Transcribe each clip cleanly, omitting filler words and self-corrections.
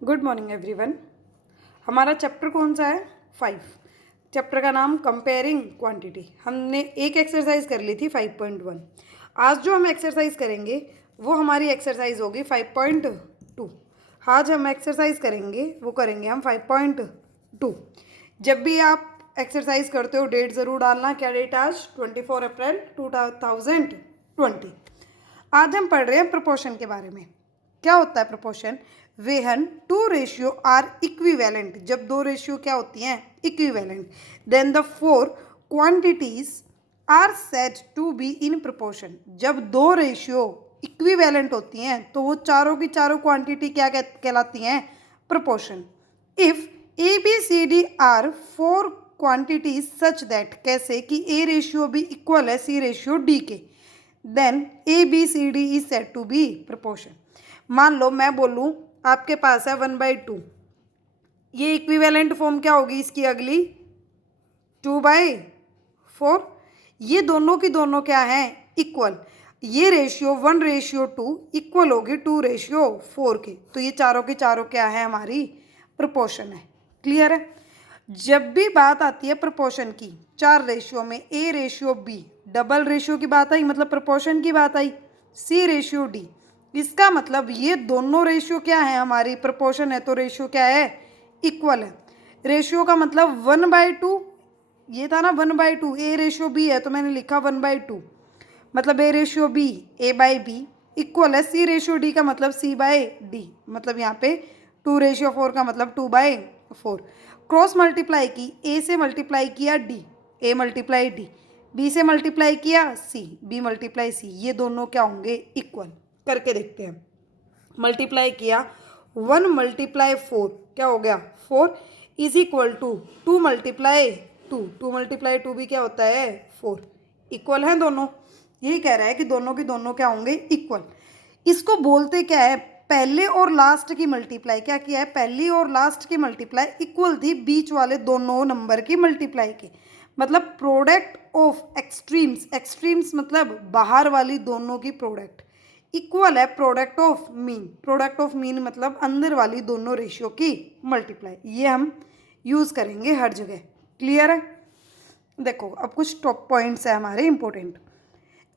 Good morning everyone. हमारा chapter कौन सा है? 5। चैप्टर का नाम कंपेयरिंग क्वांटिटी। हमने एक एक्सरसाइज कर ली थी 5.1। आज जो हम एक्सरसाइज करेंगे वो हमारी एक्सरसाइज होगी 5.2। आज हम एक्सरसाइज करेंगे वो करेंगे हम 5.2। जब भी आप एक्सरसाइज करते हो डेट ज़रूर डालना। क्या डेट आज? 24 अप्रैल 2020। आज हम पढ़ रहे हैं प्रोपोर्शन के बारे में। क्या होता है proportion? When two ratio are equivalent, जब दो रेशियो क्या होती हैं? Equivalent. Then the four quantities are said to be in proportion, जब दो रेशियो इक्विवेलेंट होती हैं तो वो चारों की चारों क्वांटिटी क्या कहलाती हैं? Proportion. If A B C D are four quantities such that, कैसे कि ए रेशियो भी इक्वल है सी रेशियो डी के, then A B C D is said to be proportion. मान लो मैं बोलूँ आपके पास है 1/2, ये इक्विवेलेंट फॉर्म क्या होगी इसकी अगली? 2/4। ये दोनों की दोनों क्या है? इक्वल। ये रेशियो 1:2 इक्वल होगी 2:4 के, तो ये चारों की चारों क्या है? हमारी प्रोपोर्शन है। क्लियर है? जब भी बात आती है प्रोपोर्शन की, चार रेशियो में A ratio B, double ratio की बात आई मतलब प्रोपोर्शन की बात आई, सी रेशियो डी, इसका मतलब ये दोनों रेशियो क्या है? हमारी प्रोपोर्शन है, तो रेशियो क्या है? इक्वल है। रेशियो का मतलब 1/2, ये था ना 1/2, ए रेशियो बी है तो मैंने लिखा 1/2, मतलब ए रेशियो बी A/B इक्वल है सी रेशियो डी का मतलब C/D, मतलब यहाँ पे 2:4 का मतलब 2/4। क्रॉस मल्टीप्लाई की, ए से मल्टीप्लाई किया डी, ए मल्टीप्लाई डी, बी से मल्टीप्लाई किया सी, बी मल्टीप्लाई सी, ये दोनों क्या होंगे? इक्वल। करके देखते हैं। मल्टीप्लाई किया 1 × 4 क्या हो गया? 4 इज इक्वल टू 2 × 2, 2 × 2 भी क्या होता है? 4। इक्वल हैं दोनों। यही कह रहा है कि दोनों की दोनों क्या होंगे? इक्वल। इसको बोलते क्या है? पहले और लास्ट की मल्टीप्लाई। क्या किया है? पहली और लास्ट की मल्टीप्लाई इक्वल थी बीच वाले दोनों नंबर की मल्टीप्लाई के, मतलब प्रोडक्ट ऑफ एक्सट्रीम्स। एक्सट्रीम्स मतलब बाहर वाली दोनों की प्रोडक्ट इक्वल है product of mean. Product of mean मतलब अंदर वाली दोनों रेशियो की मल्टीप्लाई। ये हम यूज़ करेंगे हर जगह। क्लियर है? देखो अब कुछ टॉप पॉइंट्स है हमारे important.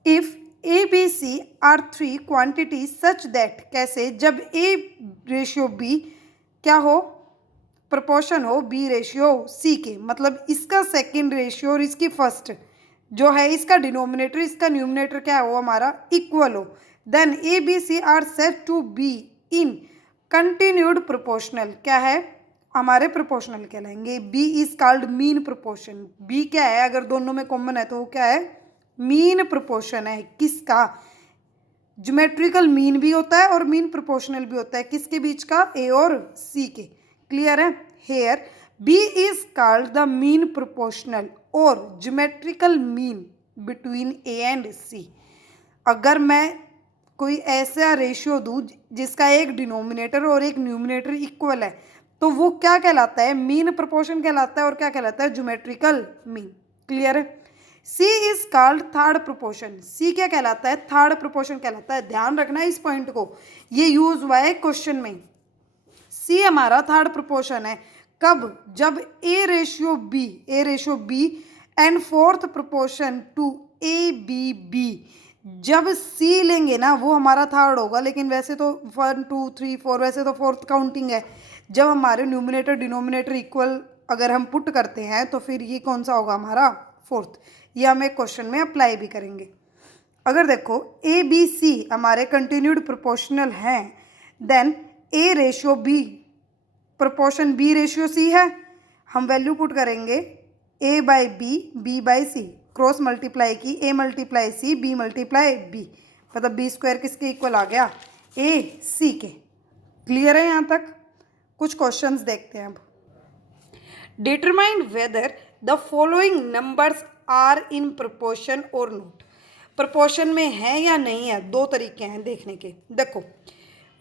If A B C are three quantity such that, कैसे? जब ए रेशियो बी क्या हो? प्रोपोर्शन हो बी रेशियो सी के, मतलब इसका सेकेंड रेशियो और इसकी फर्स्ट जो है, इसका डिनोमिनेटर इसका न्यूमिनेटर क्या हो? हमारा इक्वल हो। Then A B C are said to be in continued proportional. क्या है? हमारे प्रोपोर्शनल कहलाएंगे। B is called mean proportion. B क्या है? अगर दोनों में कॉमन है तो वो क्या है? मीन प्रोपोर्शन है। किसका? ज्योमेट्रिकल मीन भी होता है और मीन प्रोपोर्शनल भी होता है। किसके बीच का? ए और सी के। क्लियर है? Here B is called the mean proportional और geometrical mean between A and C. अगर मैं कोई ऐसा रेशियो दूँ जिसका एक डिनोमिनेटर और एक न्यूमिनेटर इक्वल है तो वो क्या कहलाता है? मीन प्रोपोर्शन कहलाता है। और क्या कहलाता है? Geometrical mean. क्लियर है? सी इज कॉल्ड थर्ड प्रोपोर्शन। सी क्या कहलाता है? थर्ड प्रोपोर्शन कहलाता है। ध्यान रखना इस पॉइंट को, ये यूज हुआ है क्वेश्चन में। सी हमारा थर्ड प्रोपोर्शन है। कब? जब A ratio B and fourth proportion to A B B, जब सी लेंगे ना वो हमारा थर्ड होगा, लेकिन वैसे तो 1 2 3 4 वैसे तो फोर्थ काउंटिंग है। जब हमारे न्यूमिनेटर डिनोमिनेटर इक्वल अगर हम पुट करते हैं तो फिर ये कौन सा होगा? हमारा फोर्थ। ये हम एक क्वेश्चन में अप्लाई भी करेंगे। अगर देखो ए बी सी हमारे कंटिन्यूड प्रोपोर्शनल हैं, then A ratio B proportion B ratio C है। हम वैल्यू पुट करेंगे A/B, B/C, क्रॉस मल्टीप्लाई की A multiply C, B multiply B, मतलब B² किसके इक्वल आ गया? AC के। क्लियर है यहाँ तक? कुछ क्वेश्चंस देखते हैं अब। Determine whether the following numbers are in proportion और नॉट। प्रोपोर्शन में है या नहीं है, दो तरीके हैं देखने के। देखो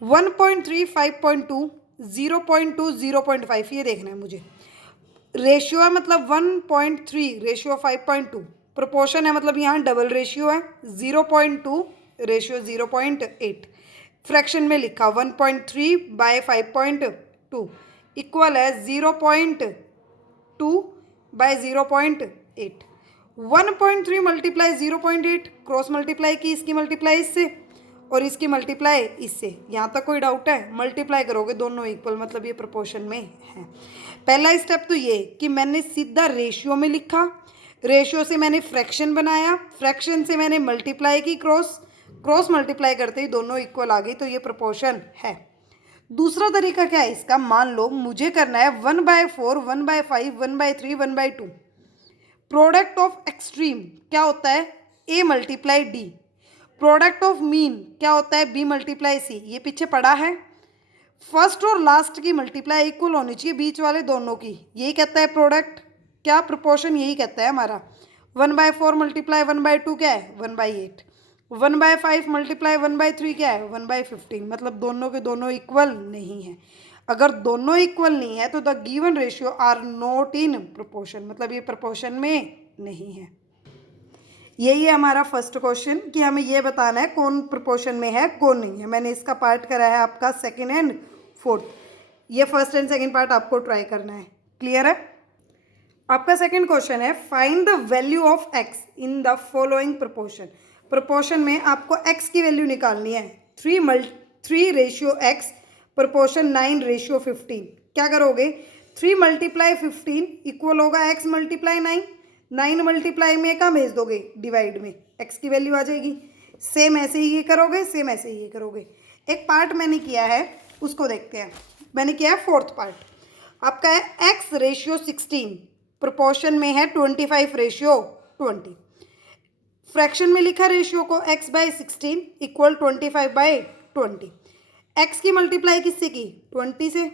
1.3, 5.2, 0.2, 0.5 ये देखना है मुझे। रेशियो है मतलब 1.3 रेशियो 5.2, प्रोपोर्शन है मतलब यहाँ डबल रेशियो है 0.2 रेशियो 0.8, फ्रैक्शन में लिखा 1.3/5.2 2 इक्वल है 0.2 बाय 0.8। 1.3 मल्टीप्लाई 0.8, क्रॉस मल्टीप्लाई की इसकी मल्टीप्लाई इससे और इसकी मल्टीप्लाई इससे। यहाँ तक कोई डाउट है? मल्टीप्लाई करोगे दोनों इक्वल, मतलब ये प्रोपोर्शन में है। पहला स्टेप तो ये कि मैंने सीधा रेशियो में लिखा, रेशियो से मैंने फ्रैक्शन बनाया, फ्रैक्शन से मैंने मल्टीप्लाई की, क्रॉस मल्टीप्लाई करते ही दोनों इक्वल आ गई, तो ये प्रोपोर्शन है। दूसरा तरीका क्या है इसका? मान लो मुझे करना है 1/4, 1/5, 1/3, 1/2। प्रोडक्ट ऑफ एक्सट्रीम क्या होता है? A multiply D. Product of mean क्या होता है? B multiply C. ये पीछे पड़ा है। फर्स्ट और लास्ट की मल्टीप्लाई इक्वल होनी चाहिए बीच वाले दोनों की, यही कहता है प्रोडक्ट। क्या प्रोपोर्शन? यही कहता है हमारा। 1/4 मल्टीप्लाई 1/2 क्या है? 1/8। 1/5 मल्टीप्लाई 1/3 क्या है? 1/15। मतलब दोनों के दोनों इक्वल नहीं है। अगर दोनों इक्वल नहीं है तो the given ratio are not in proportion, मतलब ये प्रोपोर्शन में नहीं है। यही है हमारा फर्स्ट क्वेश्चन कि हमें ये बताना है कौन प्रोपोर्शन में है कौन नहीं है। मैंने इसका पार्ट करा है आपका सेकेंड एंड फोर्थ। ये फर्स्ट एंड सेकेंड पार्ट आपको ट्राई करना है। क्लियर है? आपका सेकेंड क्वेश्चन है find the value of x in the following proportion. Proportion में आपको एक्स की वैल्यू निकालनी है। 3:x proportion 9:15। क्या करोगे? 3 मल्टीप्लाई 15 इक्वल होगा x मल्टीप्लाई 9। 9 मल्टीप्लाई में कहाँ भेज दोगे? डिवाइड में। x की वैल्यू आ जाएगी। सेम ऐसे ही ये करोगे, सेम ऐसे ही ये करोगे। एक पार्ट मैंने किया है उसको देखते हैं। मैंने किया है फोर्थ पार्ट। आपका है x/16 प्रोपोर्शन में है 25/20। फ्रैक्शन में लिखा रेशियो को x/16 इक्वल 25/20। x की मल्टीप्लाई किससे की? 20 से।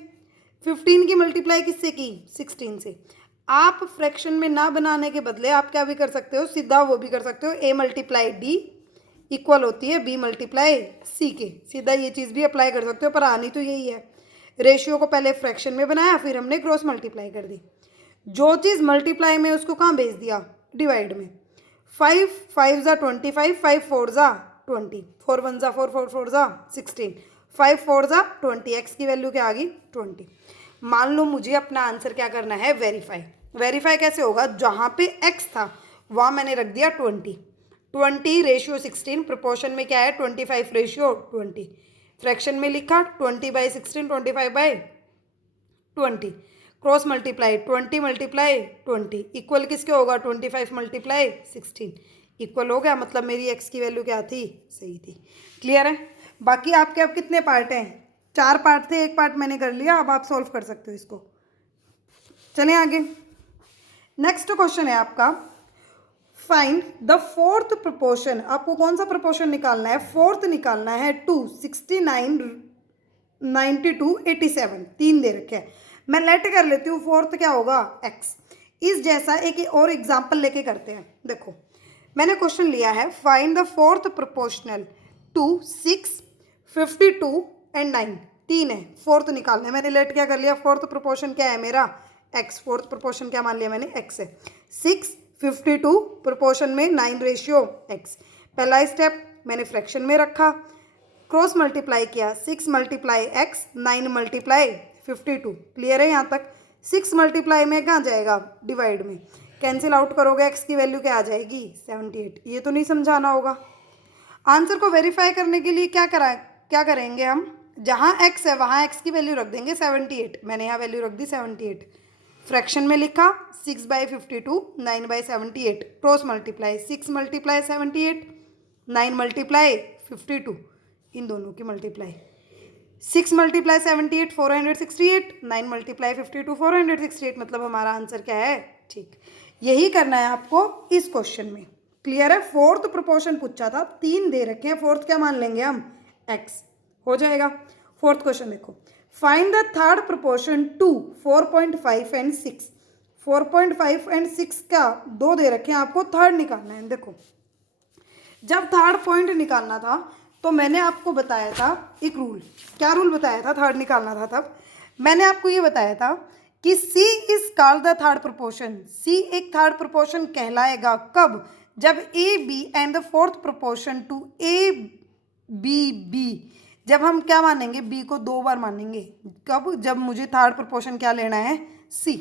15 की मल्टीप्लाई किससे की? 16 से। आप फ्रैक्शन में ना बनाने के बदले आप क्या भी कर सकते हो? सीधा वो भी कर सकते हो, a मल्टीप्लाई d इक्वल होती है b मल्टीप्लाई c के। सीधा ये चीज़ भी अप्लाई कर सकते हो, पर आनी तो यही है। रेशियो को पहले फ्रैक्शन में बनाया, फिर हमने क्रॉस मल्टीप्लाई कर दी। जो चीज़ मल्टीप्लाई में उसको कहाँ भेज दिया? डिवाइड में। 5 5 ज़ा 25, 5 4 ज़ा 20, 4 1 ज़ा 4, 4 4 ज़ा 16, 5 4 ज़ा 20। एक्स की वैल्यू क्या आ गई? 20। मान लो मुझे अपना आंसर क्या करना है? वेरीफाई। वेरीफाई कैसे होगा? जहाँ पे एक्स था वहाँ मैंने रख दिया 20। 20/16 प्रोपोर्शन में क्या है? 25/20। फ्रैक्शन में लिखा 20/16, 25/20। क्रॉस मल्टीप्लाई 20 मल्टीप्लाई 20 इक्वल किसके होगा? 25 मल्टीप्लाई 16 इक्वल हो गया। मतलब मेरी एक्स की वैल्यू क्या थी? सही थी। क्लियर है? बाकी आपके अब कितने पार्ट हैं? 4 पार्ट थे, एक पार्ट मैंने कर लिया। अब आप सॉल्व कर सकते हो इसको। चलें आगे। नेक्स्ट क्वेश्चन है आपका फाइंड द फोर्थ प्रोपोर्शन। आपको कौन सा प्रोपोर्शन निकालना है? फोर्थ निकालना है। 2 69 92 87 तीन दे रखे हैं। मैं लेट कर लेती हूँ। फोर्थ क्या होगा? एक्स। इस जैसा एक और एग्जाम्पल लेके करते हैं। देखो मैंने क्वेश्चन लिया है find the fourth proportional 2 6 52 and 9। तीन है, फोर्थ निकालना है। मैंने लेट क्या कर लिया? फोर्थ प्रोपोर्शन क्या है मेरा? एक्स। फोर्थ प्रोपोर्शन क्या मान लिया मैंने? एक्स है। 6 52 प्रोपोर्शन में 9/x। पहला स्टेप मैंने फ्रैक्शन में रखा, क्रॉस मल्टीप्लाई किया। 6 मल्टीप्लाई एक्स, 9 मल्टीप्लाई 52। क्लियर है यहाँ तक? 6 मल्टीप्लाई में कहाँ जाएगा? डिवाइड में। कैंसिल आउट करोगे, एक्स की वैल्यू क्या आ जाएगी? 78। ये तो नहीं समझाना होगा। आंसर को वेरीफाई करने के लिए क्या करेंगे हम? जहाँ एक्स है वहाँ एक्स की वैल्यू रख देंगे 78। मैंने यहाँ वैल्यू रख दी 78। फ्रैक्शन में लिखा 6/52, 9/78। Cross multiply 6 multiply 78, 9 multiply 52। इन दोनों की मल्टीप्लाई 6 मल्टीप्लाई 78 468, 9 मल्टीप्लाई 52 468। मतलब हमारा आंसर क्या है? ठीक। यही करना है आपको इस क्वेश्चन में। क्लियर है? फोर्थ प्रोपोर्शन पूछा था, तीन दे रखे हैं। फोर्थ क्या मान लेंगे हम? एक्स। हो जाएगा। फोर्थ क्वेश्चन देखो find the third proportion 2 4.5 and 6। 4.5 and 6 का दो दे रखे हैं, आपको थर्ड निकालना है। देखो जब थर्ड पॉइंट निकालना था तो मैंने आपको बताया था एक रूल। क्या रूल बताया था? थर्ड निकालना था तब मैंने आपको ये बताया था कि C is called the third proportion. C एक थर्ड प्रोपोर्शन कहलाएगा कब? जब A B and the fourth proportion to A B B जब हम क्या मानेंगे, बी को 2 बार मानेंगे, कब, जब मुझे थर्ड प्रोपोर्शन क्या लेना है, सी।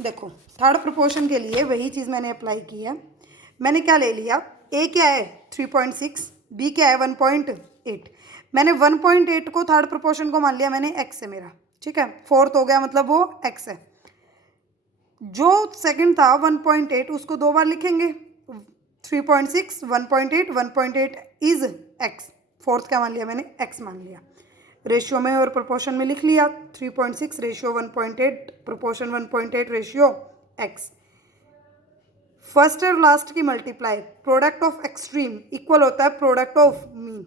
देखो थर्ड प्रोपोर्शन के लिए वही चीज़ मैंने अप्लाई की है। मैंने क्या ले लिया, ए क्या है 3.6, बी क्या है 1.8। मैंने 1.8 को थर्ड प्रोपोर्शन को मान लिया मैंने एक्स है मेरा, ठीक है, फोर्थ हो गया मतलब वो एक्स है। जो सेकंड था 1.8 उसको 2 बार लिखेंगे, 3.6 1.8 1.8 इज एक्स, फोर्थ क्या मान लिया मैंने, एक्स मान लिया। रेशियो में और प्रोपोर्शन में लिख लिया, 3.6 ratio 1.8 proportion 1.8 ratio x. First और लास्ट की multiply, product of extreme equal होता है प्रोडक्ट ऑफ मीन।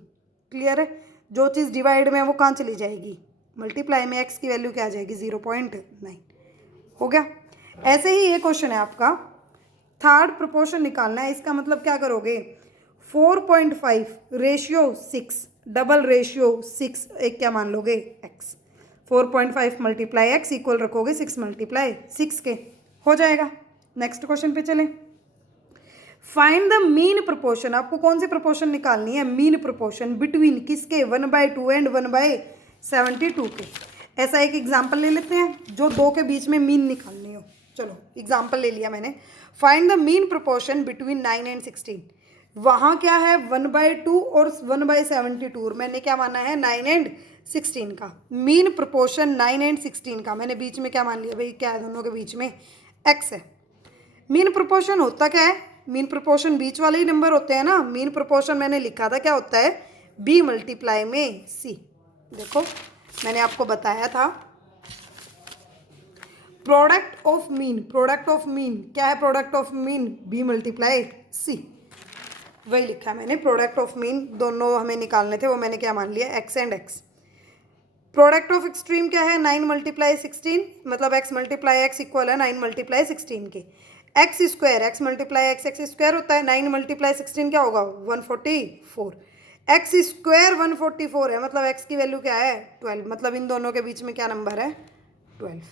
क्लियर है, जो चीज़ डिवाइड में है वो कहाँ चली जाएगी, मल्टीप्लाई में, एक्स की वैल्यू क्या आ जाएगी 0.9। हो गया। ऐसे ही ये क्वेश्चन है आपका, थर्ड प्रोपोर्शन निकालना है, इसका मतलब क्या करोगे, 4.5 रेशियो 6 डबल रेशियो 6, एक क्या मान लोगे एक्स, 4.5 मल्टीप्लाई एक्स इक्वल रखोगे 6 मल्टीप्लाई 6 के, हो जाएगा। नेक्स्ट क्वेश्चन पे चलें। फाइंड द मीन प्रोपोर्शन, आपको कौन सी प्रोपोर्शन निकालनी है, मीन प्रोपोर्शन बिटवीन किसके, 1/2 एंड 1/72 के। ऐसा एक एग्जाम्पल ले लेते हैं जो 2 के बीच में मीन निकालनी हो। चलो एग्जाम्पल ले लिया मैंने, find the mean proportion between 9 and 16। वहाँ क्या है 1/2 और 1/72, और मैंने क्या माना है 9 एंड 16 का। मीन प्रोपोर्शन 9 एंड 16 का मैंने बीच में क्या मान लिया भाई, क्या है दोनों के बीच में एक्स है। मीन प्रोपोर्शन होता क्या है, मीन प्रोपोर्शन बीच वाले ही नंबर होते हैं ना। मीन प्रोपोर्शन मैंने लिखा था क्या होता है, बी मल्टीप्लाई में सी। देखो मैंने आपको बताया था product of mean, product of mean क्या है, product of mean B multiply C, वही लिखा है मैंने। प्रोडक्ट ऑफ मीन दोनों हमें निकालने थे, वो मैंने क्या मान लिया, x and x. Product of extreme क्या है, 9 मल्टीप्लाई 16, मतलब एक्स मल्टीप्लाई एक्स इक्वल है 9 मल्टीप्लाई 16 के। X square, x multiply x x square होता है, 9 मल्टीप्लाई 16 क्या होगा 144। एक्स स्क्वायर 144 है, मतलब एक्स की वैल्यू क्या है 12, मतलब इन दोनों के बीच में क्या नंबर है 12।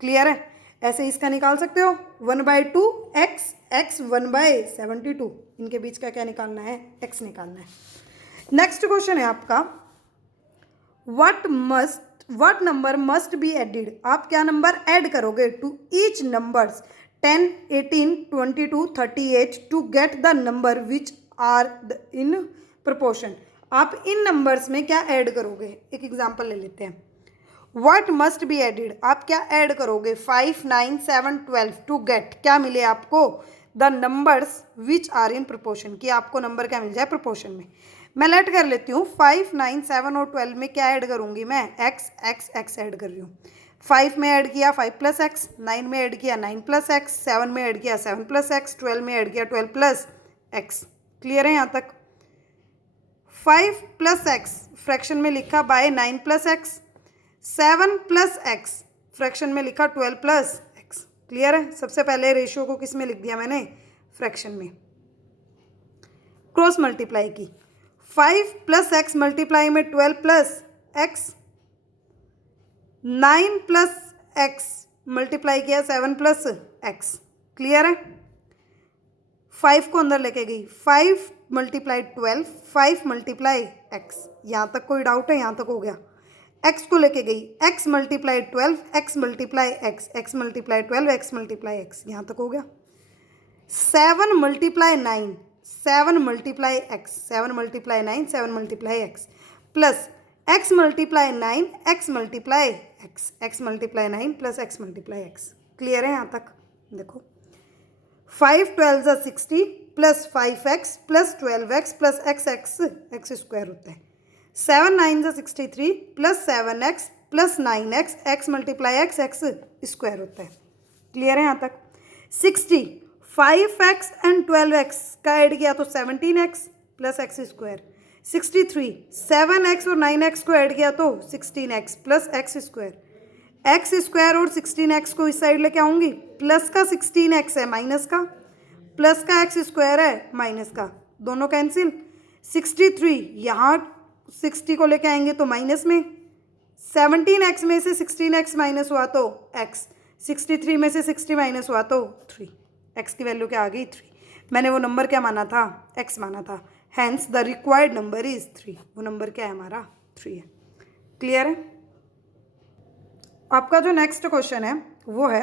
क्लियर है, ऐसे इसका निकाल सकते हो 1/2 एक्स एक्स 1/72, इनके बीच का क्या निकालना है, एक्स निकालना है। नेक्स्ट क्वेश्चन है आपका, what number must be added, आप क्या नंबर ऐड करोगे to each numbers 10 18 22 38 to get the number which are in proportion. आप इन नंबर्स में क्या ऐड करोगे, एक एग्जांपल ले लेते हैं। व्हाट मस्ट बी एडिड, आप क्या ऐड करोगे 5 9 7 12 टू गेट, क्या मिले आपको the numbers which are in proportion, कि आपको नंबर क्या मिल जाए प्रोपोर्शन में। मैं लेट कर लेती हूँ, 5 9 7 और 12 में क्या ऐड करूँगी मैं, एक्स एक्स एक्स ऐड कर रही हूँ। 5 में ऐड किया 5 प्लस एक्स, 9 में ऐड किया 9 प्लस एक्स, 7 में ऐड किया 7 प्लस एक्स, 12 में ऐड किया 12 प्लस एक्स। क्लियर है यहाँ तक। 5 प्लस एक्स फ्रैक्शन में लिखा by 9 plus X, 7 plus X fraction में लिखा 12 प्लस एक्स। क्लियर है, सबसे पहले रेशियो को किस में लिख दिया मैंने, फ्रैक्शन में, क्रॉस मल्टीप्लाई की। 5 प्लस एक्स मल्टीप्लाई में 12 plus x, 9 plus x multiply किया 7 प्लस एक्स। क्लियर है, 5 को अंदर लेके गई, 5 मल्टीप्लाई 12 5 मल्टीप्लाई एक्स, यहाँ तक कोई डाउट है, यहाँ तक हो गया। एक्स को लेके गई, x multiply 12 x multiply x, x multiply 12 x multiply x, यहाँ तक हो गया। 7 multiply 9 7 multiply x, 7 multiply 9 7 multiply x, plus x multiply 9 x multiply x, x multiply 9 plus x multiply x. Clear है यहाँ तक। देखो 5 12 ज़ा 60 plus 5x plus 12x plus x x x square होता है। 7 9 ज़ा 63 plus 7x plus 9x x multiply x x square होता है। क्लियर है यहाँ तक। 60 5x एंड 12x का ऐड किया तो 17x plus x square. 63 7x और 9x को ऐड किया तो 16x plus x square. X square और 16x को इस साइड लेके आऊँगी, प्लस का 16x है माइनस का, प्लस का एक्स स्क्वायर है माइनस का, दोनों कैंसिल। 63 यहाँ 60 को लेके आएंगे तो माइनस में, 17x में से 16x माइनस हुआ तो x, 63 में से 60 माइनस हुआ तो 3, x की वैल्यू क्या आ गई 3। मैंने वो नंबर क्या माना था, x माना था, hence the required number is 3, वो नंबर क्या है हमारा 3 है। क्लियर है? आपका जो नेक्स्ट क्वेश्चन है वो है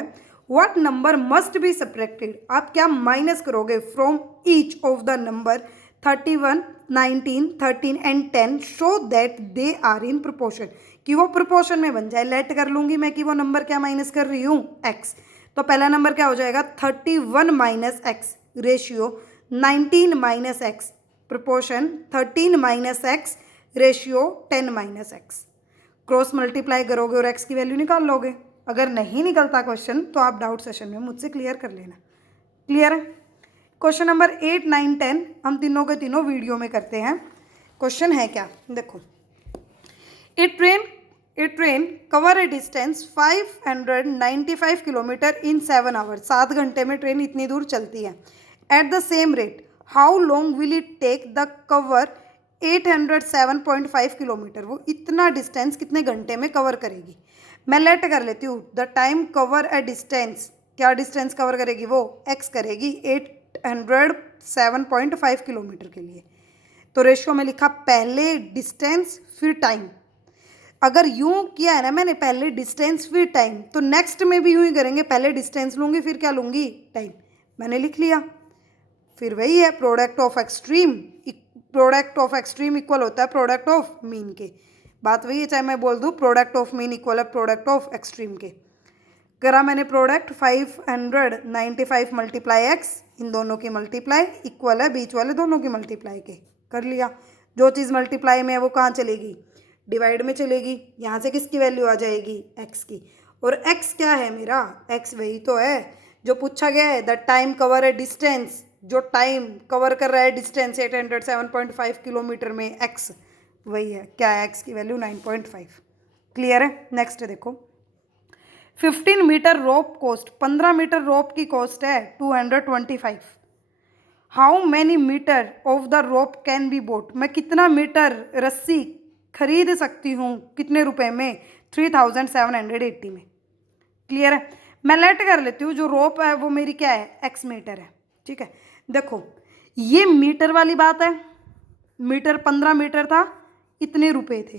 what number must be subtracted, आप क्या माइनस करोगे from each of the number 31, 19, 13 and 10 show that they are in proportion, कि वो प्रोपोर्शन में बन जाए। लेट कर लूंगी मैं कि वो नंबर क्या माइनस कर रही हूँ, x। तो पहला नंबर क्या हो जाएगा 31 minus x ratio 19 minus x proportion 13 minus x ratio 10 minus x. Cross multiply करोगे और x की वैल्यू निकाल लोगे। अगर नहीं निकलता क्वेश्चन तो आप डाउट सेशन में मुझसे क्लियर कर लेना। क्लियर है? क्वेश्चन नंबर 8, 9, 10 हम तीनों के तीनों वीडियो में करते हैं। क्वेश्चन है क्या, देखो। A train cover a distance 595 kilometre in 7 hours, 7 घंटे में ट्रेन इतनी दूर चलती है। At the same rate how long will it take the cover 807.5 kilometre, वो इतना डिस्टेंस कितने घंटे में कवर करेगी। मैं लेट कर लेती हूँ the time cover a distance, क्या डिस्टेंस कवर करेगी वो, x करेगी 807.5 किलोमीटर के लिए। तो रेशियो में लिखा पहले डिस्टेंस फिर टाइम। अगर यूं किया है ना मैंने, पहले डिस्टेंस फिर टाइम, तो नेक्स्ट में भी यूं ही करेंगे, पहले डिस्टेंस लूंगी फिर क्या लूंगी, टाइम। मैंने लिख लिया। फिर वही है product of extreme, product of extreme equal होता है प्रोडक्ट ऑफ मीन के। बात वही है, चाहे मैं बोल दूँ प्रोडक्ट ऑफ मीन इक्वल है प्रोडक्ट ऑफ एक्सट्रीम के। करा मैंने प्रोडक्ट 595 मल्टीप्लाई एक्स, इन दोनों की मल्टीप्लाई इक्वल है बीच वाले दोनों की मल्टीप्लाई के, कर लिया। जो चीज़ मल्टीप्लाई में है वो कहाँ चलेगी, डिवाइड में चलेगी। यहाँ से किसकी वैल्यू आ जाएगी, x की। और x क्या है मेरा, x वही तो है जो पूछा गया है, द टाइम कवर है डिस्टेंस, जो टाइम कवर कर रहा है डिस्टेंस 807.5 किलोमीटर में, x वही है। क्या है x की वैल्यू 9.5। क्लियर है? नेक्स्ट देखो 15 meter rope cost, 15 meter rope की कॉस्ट है 225। How many meter of the rope can be bought, मैं कितना मीटर रस्सी खरीद सकती हूँ कितने रुपए में, 3780 में। क्लियर है? मैं लेट कर लेती हूँ, जो रोप है वो मेरी क्या है, x मीटर है। ठीक है, देखो ये मीटर वाली बात है, मीटर 15 मीटर था, इतने रुपए थे,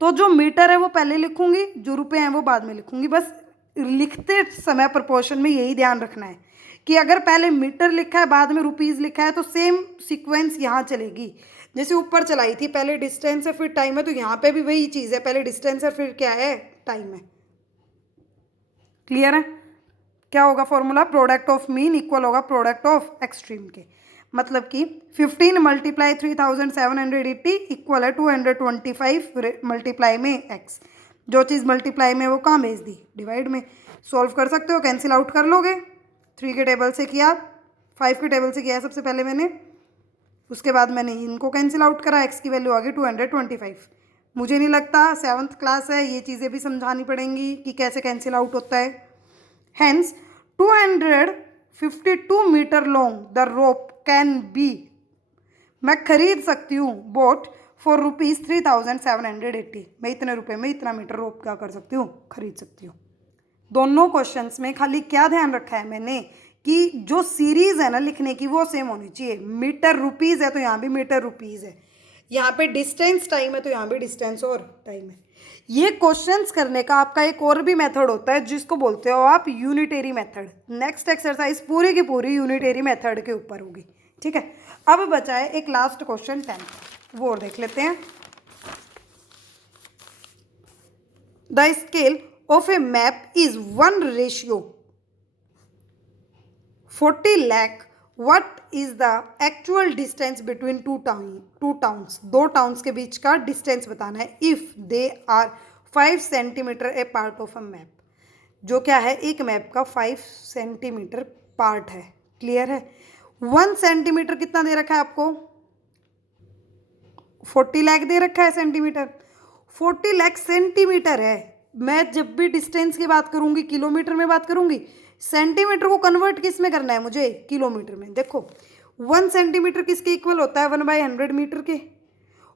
तो जो मीटर है वो पहले लिखूंगी, जो रुपए हैं वो बाद में लिखूंगी। बस लिखते समय प्रोपोर्शन में यही ध्यान रखना है कि अगर पहले मीटर लिखा है बाद में रुपीज़ लिखा है तो सेम सीक्वेंस यहाँ चलेगी। जैसे ऊपर चलाई थी, पहले डिस्टेंस है फिर टाइम है, तो यहाँ पे भी वही चीज़ है, पहले डिस्टेंस है फिर क्या है, टाइम है। क्लियर है? क्या होगा formula, product of mean equal होगा प्रोडक्ट ऑफ एक्सट्रीम के। मतलब कि 15 मल्टीप्लाई 3780 इक्वल है 225 मल्टीप्लाई में x। जो चीज़ मल्टीप्लाई में वो कहाँ भेज दी, डिवाइड में। सॉल्व कर सकते हो, कैंसिल आउट कर लोगे। 3 के टेबल से किया, 5 के टेबल से किया सबसे पहले मैंने, उसके बाद मैंने इनको कैंसिल आउट करा, x की वैल्यू आ गई 225। मुझे नहीं लगता 7th क्लास है, ये चीज़ें भी समझानी पड़ेंगी कि कैसे कैंसिल आउट होता है। Hence 252 meter long the rope can be, मैं खरीद सकती हूँ बोट फॉर ₹3780, मैं इतने रुपए में इतना मीटर रोप क्या कर सकती हूँ, खरीद सकती हूँ। दोनों क्वेश्चंस में खाली क्या ध्यान रखा है मैंने कि जो सीरीज है ना लिखने की वो सेम होनी चाहिए। मीटर रुपीज़ है तो यहाँ भी मीटर रुपीज़ है, यहाँ पे डिस्टेंस टाइम है तो यहाँ भी डिस्टेंस और टाइम है। ये क्वेश्चंस करने का आपका एक और भी मेथड होता है जिसको बोलते हो आप यूनिटरी मेथड। नेक्स्ट एक्सरसाइज पूरी की पूरी यूनिटरी मेथड के ऊपर होगी। ठीक है, अब बचा है एक लास्ट क्वेश्चन 10, वो और देख लेते हैं। The scale of a map is 1:40 lakh, what is the actual distance between two towns, दो टाउन्स के बीच का डिस्टेंस बताना है if they are 5 centimeter a part of a map, जो क्या है एक मैप का 5 सेंटीमीटर पार्ट है। क्लियर है? 1 सेंटीमीटर कितना दे रखा है आपको, 40 लाख दे रखा है सेंटीमीटर, 40 लाख सेंटीमीटर है। मैं जब भी डिस्टेंस की बात करूंगी किलोमीटर में बात करूंगी, सेंटीमीटर को कन्वर्ट किस में करना है मुझे, किलोमीटर में। देखो 1 सेंटीमीटर किसके इक्वल होता है, 1/100 मीटर के,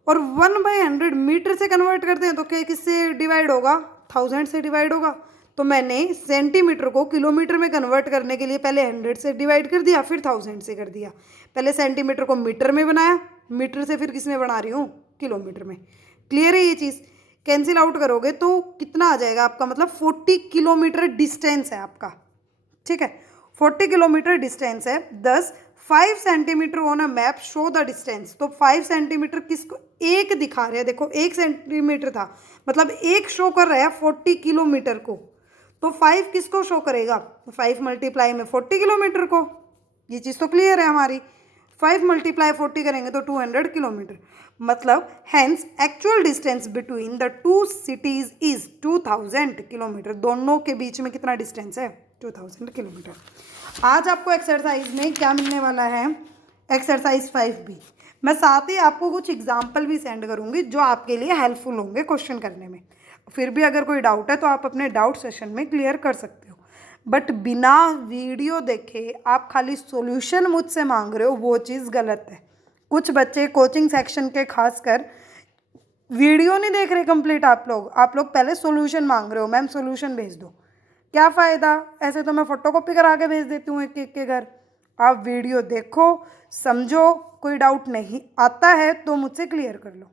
और 1/100 मीटर से कन्वर्ट करते हैं तो क्या किससे डिवाइड होगा, 1000 से डिवाइड होगा। तो मैंने सेंटीमीटर को किलोमीटर में कन्वर्ट करने के लिए पहले 100 से डिवाइड कर दिया, फिर 1000 से कर दिया। पहले सेंटीमीटर को मीटर में बनाया, मीटर से फिर किस में बना रही हूँ, किलोमीटर में। क्लियर है ये चीज़? कैंसिल आउट करोगे तो कितना आ जाएगा आपका, मतलब 40 किलोमीटर डिस्टेंस है आपका, ठीक है, 40 किलोमीटर डिस्टेंस है। 5 centimetre on a map show the distance. तो 5 सेंटीमीटर किसको, एक दिखा रहे हैं, देखो 1 सेंटीमीटर था, मतलब एक शो कर रहा है 40 किलोमीटर को। तो 5 किसको शो करेगा, 5 मल्टीप्लाई में 40 किलोमीटर को। ये चीज़ तो क्लियर है हमारी। 5 मल्टीप्लाई 40 करेंगे तो 200 किलोमीटर, मतलब hence actual distance between the two cities is 2000 kilometer. दोनों के बीच में कितना डिस्टेंस है, 2000 किलोमीटर। आज आपको एक्सरसाइज में क्या मिलने वाला है, एक्सरसाइज 5B। मैं साथ ही आपको कुछ एग्जाम्पल भी सेंड करूंगी जो आपके लिए हेल्पफुल होंगे क्वेश्चन करने में। फिर भी अगर कोई डाउट है तो आप अपने डाउट सेशन में क्लियर कर सकते हो, बट बिना वीडियो देखे आप खाली सॉल्यूशन मुझसे मांग रहे हो, वो चीज़ गलत है। कुछ बच्चे कोचिंग सेक्शन के खासकर वीडियो नहीं देख रहे कंप्लीट, आप लोग पहले सॉल्यूशन मांग रहे हो, मैम सॉल्यूशन भेज दो। क्या फ़ायदा, ऐसे तो मैं फोटोकॉपी करा के भेज देती हूँ एक एक के घर। आप वीडियो देखो, समझो, कोई डाउट नहीं आता है तो मुझसे क्लियर कर लो।